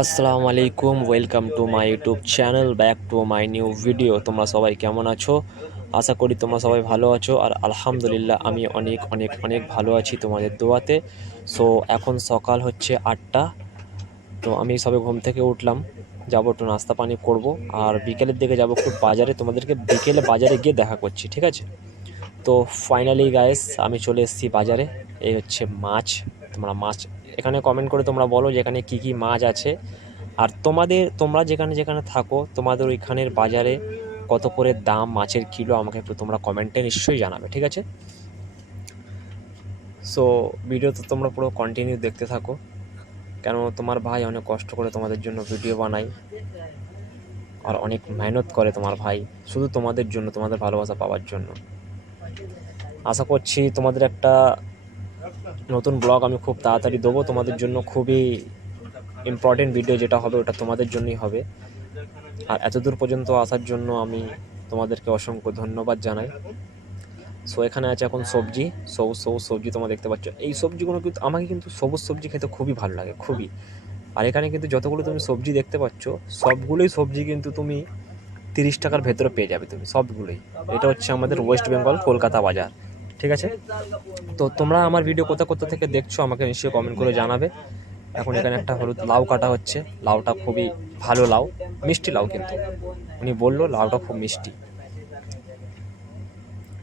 আসসালামু আলাইকুম, welcome to my YouTube channel, back to my new video. তোমরা সবাই কেমন আছো? আশা করি তোমরা সবাই ভালো আছো। আর আলহামদুলিল্লাহ আমি অনেক অনেক অনেক ভালো আছি তোমাদের দোয়াতে। সো এখন সকাল হচ্ছে 8টা। তো আমি সবে ঘুম থেকে উঠলাম, যাবো একটু নাস্তা পানি করব। আর বিকেলের দিকে যাবো একটু বাজারে, তোমাদেরকে বিকেলে বাজারে গিয়ে দেখা করছি, ঠিক আছে? তো ফাইনালি গাইস আমি চলে এসেছি বাজারে। এই হচ্ছে মাছ। তোমরা মাছ এখানে কমেন্ট করে তোমরা বলো যে এখানে কী কী মাছ আছে, আর তোমরা যেখানে যেখানে থাকো তোমাদের ওইখানের বাজারে কত করে দাম মাছের কিলো আমাকে একটু তোমরা কমেন্টে নিশ্চয়ই জানাবে, ঠিক আছে? সো ভিডিও তো তোমরা পুরো কন্টিনিউ দেখতে থাকো, কেন তোমার ভাই অনেক কষ্ট করে তোমাদের জন্য ভিডিও বানাই, আর অনেক মেহনত করে তোমার ভাই শুধু তোমাদের জন্য, তোমাদের ভালোবাসা পাওয়ার জন্য। আশা করছি তোমাদের একটা নতুন ব্লগ আমি খুব তাড়াতাড়ি দেবো তোমাদের জন্য। খুবই ইম্পর্টেন্ট ভিডিও যেটা হবে ওটা তোমাদের জন্যই হবে। আর এতদূর পর্যন্ত আসার জন্য আমি তোমাদেরকে অসংখ্য ধন্যবাদ জানাই। সো এখানে আছে এখন সবজি, সবুজ সবুজ সবজি তোমরা দেখতে পাচ্ছ। এই সবজিগুলো কিন্তু আমাকে কিন্তু সবুজ সবজি খেতে খুবই ভালো লাগে, খুবই। আর এখানে কিন্তু যতগুলো তুমি সবজি দেখতে পাচ্ছ সবগুলোই সবজি কিন্তু তুমি 30 টাকার ভেতরে পেয়ে যাবে তুমি সবগুলোই। এটা হচ্ছে আমাদের ওয়েস্ট বেঙ্গল কলকাতা বাজার, ঠিক আছে? তো তোমরা আমার ভিডিও কোথা কোথা থেকে দেখছো আমাকে নিশ্চয়ই কমেন্ট করে জানাবে। এখন এখানে একটা হলুদ লাউ কাটা হচ্ছে। লাউটা খুবই ভালো লাউ, মিষ্টি লাউ, কিন্তু উনি বললো লাউটা খুব মিষ্টি।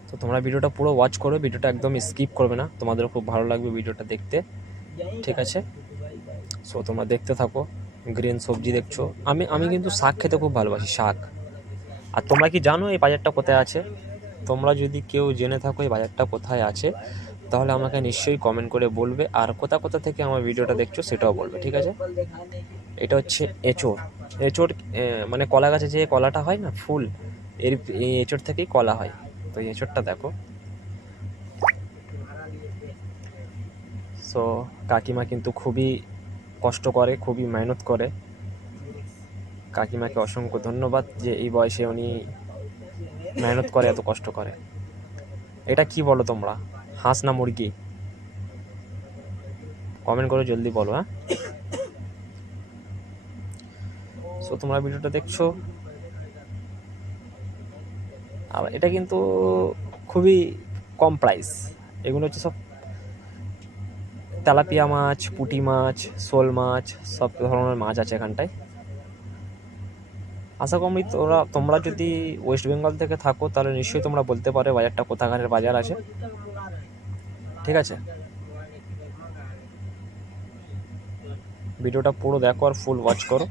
তো তোমরা ভিডিওটা পুরো ওয়াচ করো, ভিডিওটা একদম স্কিপ করবে না, তোমাদেরও খুব ভালো লাগবে ভিডিওটা দেখতে, ঠিক আছে? সো তোমরা দেখতে থাকো। গ্রিন সবজি দেখছো। আমি কিন্তু শাক খেতে খুব ভালোবাসি, শাক। আর তোমরা কি জানো এই বাজারটা কোথায় আছে? তোমরা যদি কেউ জেনে থাকো এই বাজারটা কোথায় আছে তাহলে আমাকে নিশ্চয়ই কমেন্ট করে বলবে, আর কোথা কোথা থেকে আমার ভিডিওটা দেখছো সেটাও বলবে, ঠিক আছে? এটা হচ্ছে এঁচোড়। এঁচোড় মানে কলা গাছে যে কলাটা হয় না, ফুল, এই এঁচোড় থেকেই কলা হয়। তো এই এঁচোড়টা দেখো। সো কাকিমা কিন্তু খুবই কষ্ট করে, খুবই মেহনত করে। কাকিমাকে অসংখ্য ধন্যবাদ যে এই বয়সে উনি মেহনত করে, এত কষ্ট করে। এটা কি বলো তোমরা, হাঁস না মুরগি? কমেন্ট করে জলদি বলো, হ্যাঁ? সো তোমরা ভিডিওটা দেখছো। আর এটা কিন্তু খুবই কম প্রাইস। এগুলো হচ্ছে সব তেলাপিয়া মাছ, পুঁটি মাছ, শোল মাছ, সব ধরনের মাছ আছে এখানটায়। আশা করি তোমরা যদি ওয়েস্ট বেঙ্গল থেকে থাকো তাহলে নিশ্চয়ই তোমরা বলতে পারো বাজারটা কোথাকারের বাজার আছে, ঠিক আছে? ভিডিওটা পুরো দেখো আর ফুল ওয়াচ করো।